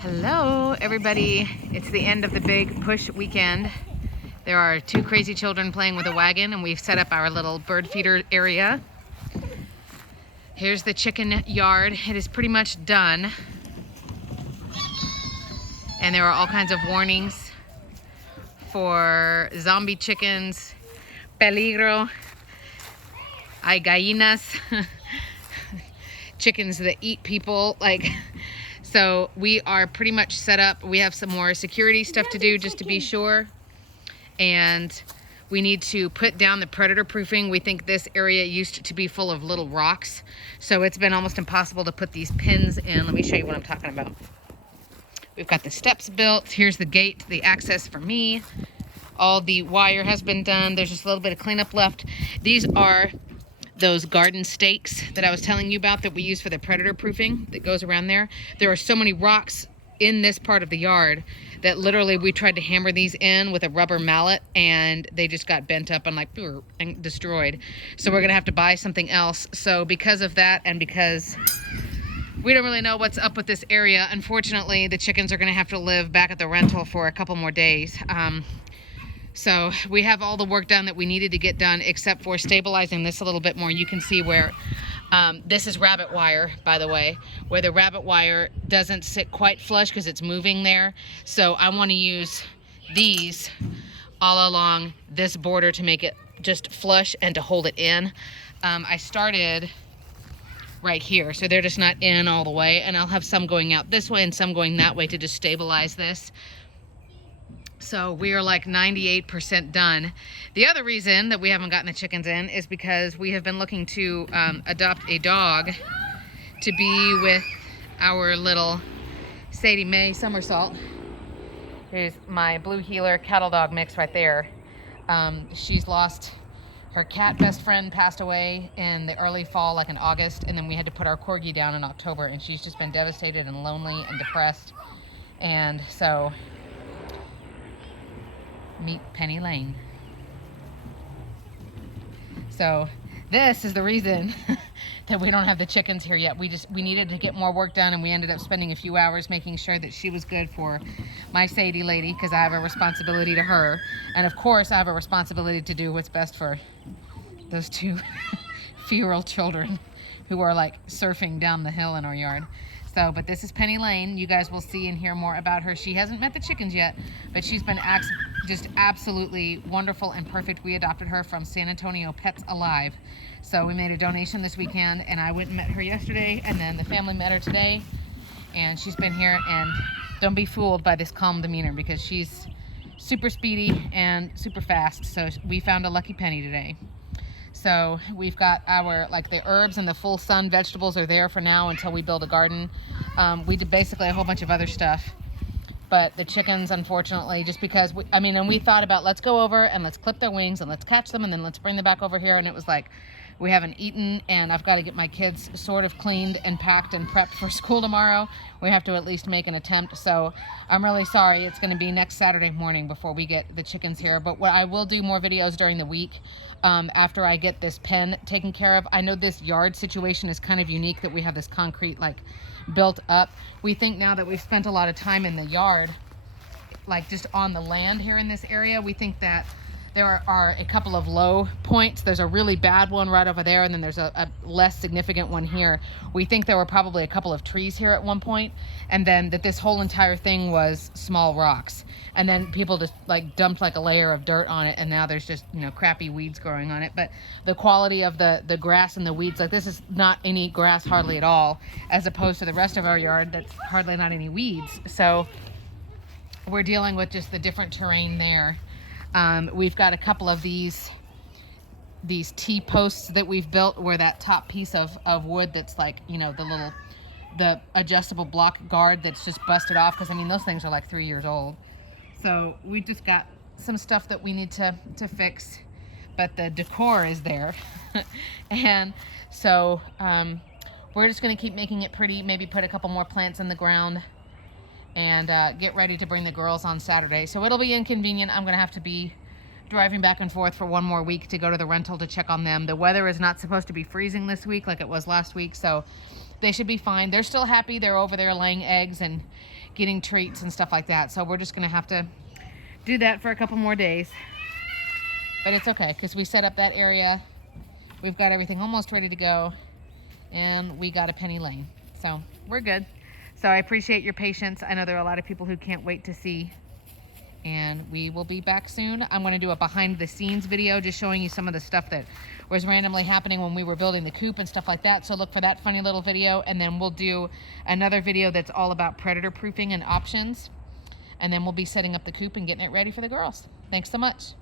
Hello everybody, it's the end of the big push weekend. There are two crazy children playing with a wagon and we've set up our little bird feeder area. Here's the chicken yard. It is pretty much done. And there are all kinds of warnings for zombie chickens, peligro, hay gallinas, chickens that eat people, so we are pretty much set up. We have some more security stuff to do just to be sure. And we need to put down the predator proofing. We think this area used to be full of little rocks. So it's been almost impossible to put these pins in. Let me show you what I'm talking about. We've got the steps built. Here's the gate, the access for me. All the wire has been done. There's just a little bit of cleanup left. These are those garden stakes that I was telling you about that we use for the predator proofing that goes around there. There are so many rocks in this part of the yard that literally we tried to hammer these in with a rubber mallet and they just got bent up and destroyed. So we're gonna have to buy something else. So because of that and because we don't really know what's up with this area, unfortunately the chickens are gonna have to live back at the rental for a couple more days. So we have all the work done that we needed to get done except for stabilizing this a little bit more. You can see where this is rabbit wire, by the way, where the rabbit wire doesn't sit quite flush because it's moving there. So I want to use these all along this border to make it just flush and to hold it in. I started right here, so they're just not in all the way, and I'll have some going out this way and some going that way to just stabilize this. So we are like 98% done. The other reason that we haven't gotten the chickens in is because we have been looking to adopt a dog to be with our little Sadie Mae Somersault. Here's my blue heeler cattle dog mix right there. She's lost her cat best friend, passed away in the early fall, like in August, and then we had to put our corgi down in October, and she's just been devastated and lonely and depressed. And so meet Penny Lane. So this is the reason that we don't have the chickens here yet. We needed to get more work done, and we ended up spending a few hours making sure that she was good for my Sadie lady, because I have a responsibility to her, and of course I have a responsibility to do what's best for those two feral children who are like surfing down the hill in our yard. So, but this is Penny Lane. You guys will see and hear more about her. She hasn't met the chickens yet, but she's been just absolutely wonderful and perfect. We adopted her from San Antonio Pets Alive. So we made a donation this weekend, and I went and met her yesterday, and then the family met her today, and she's been here. And don't be fooled by this calm demeanor, because she's super speedy and super fast. So we found a lucky penny today. So we've got our, the herbs and the full sun vegetables are there for now until we build a garden. We did basically a whole bunch of other stuff, but the chickens, unfortunately, just because and we thought about, let's go over and let's clip their wings and let's catch them and then let's bring them back over here. And it was like, we haven't eaten, and I've got to get my kids sort of cleaned and packed and prepped for school tomorrow. We have to at least make an attempt. So I'm really sorry. It's going to be next Saturday morning before we get the chickens here. But I will do more videos during the week after I get this pen taken care of. I know this yard situation is kind of unique, that we have this concrete built up. We think now that we've spent a lot of time in the yard, just on the land here in this area, we think that there are a couple of low points. There's a really bad one right over there, and then there's a less significant one here. We think there were probably a couple of trees here at one point, and then that this whole entire thing was small rocks. And then people just dumped a layer of dirt on it, and now there's just, crappy weeds growing on it. But the quality of the grass and the weeds, this is not any grass hardly at all, as opposed to the rest of our yard that's hardly not any weeds. So we're dealing with just the different terrain there. We've got a couple of these T-posts that we've built, where that top piece of wood that's the adjustable block guard that's just busted off, because those things are 3 years old. So we just got some stuff that we need to fix, but the decor is there. And so we're just going to keep making it pretty, maybe put a couple more plants in the ground, and get ready to bring the girls on Saturday. So it'll be inconvenient. I'm going to have to be driving back and forth for one more week to go to the rental to check on them. The weather is not supposed to be freezing this week like it was last week, so they should be fine. They're still happy. They're over there laying eggs and getting treats and stuff like that. So we're just gonna have to do that for a couple more days. But it's okay, because we set up that area. We've got everything almost ready to go, and we got a penny lane. So we're good. So I appreciate your patience. I know there are a lot of people who can't wait to see, and we will be back soon. I'm gonna do a behind the scenes video just showing you some of the stuff that was randomly happening when we were building the coop and stuff like that. So look for that funny little video, and then we'll do another video that's all about predator proofing and options. And then we'll be setting up the coop and getting it ready for the girls. Thanks so much.